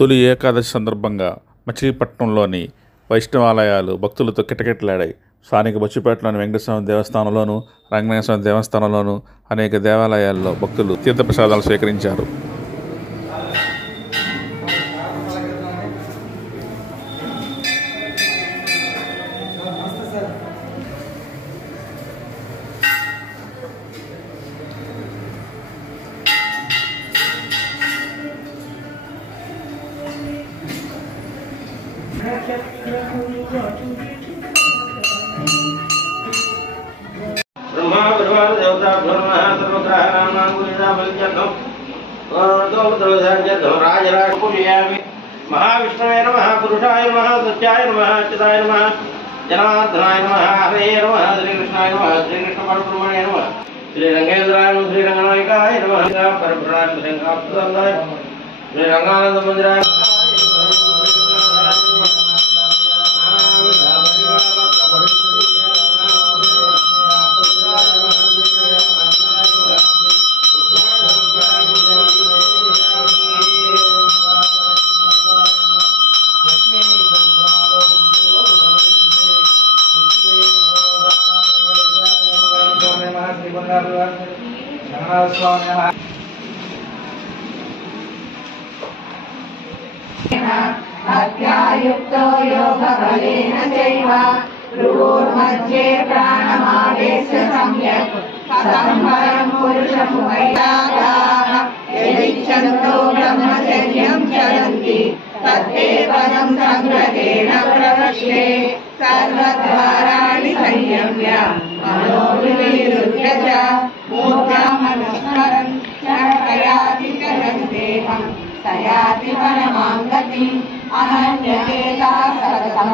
తొలి ఏకాదశి సందర్భంగా మచిలీపట్నంలోని వైష్ణవాలయాలు భక్తులతో కిటకిటలాడాయి. స్థానిక బొచ్చిపేటలోని వెంకటేశ్వర దేవస్థానంలోను, రంగనాథస్వామి దేవస్థానంలోను అనేక దేవాలయాల్లో భక్తులు తీర్థప్రసాదాలు స్వీకరించారు. ब्रह्मा परिवार देवता ब्रह्मा सर्वग्रह नाम गुरुदा बलिजन्नो गौरवोत्तरजन्नो राजराज पूजयामि महाविष्णवे नमः पुरुषाय नमः सत्याय नमः चिदाय नमः जनार्दनाय नमः हरे नमः श्रीकृष्णाय नमः श्रीकृष्ण परब्रह्मणे नमः श्रीरंगेन्द्राय नमः श्रीरंगनायकाय नमः परब्रह्मणाय श्रीरंगाप्तदाय श्रीरंगानंद मंदिराय अत्यायुक्तो योगबलेन चैव भ्रुवोर्मध्ये प्राणमावेश्य सम्यक् संवरं पुरुषं वैरागाः यदिच्छन्तो ब्रह्मचर्यं चरन्ति तत्ते पदं संग्रहेण प्रवक्ष्ये सर्वद्वाराणि संयम्य मनोविनिरुध्य च मूर्धामनुस्मरन् चरयाति चरन्तेऽहं सयाति परमां गतिम् अहन्यकेता सततं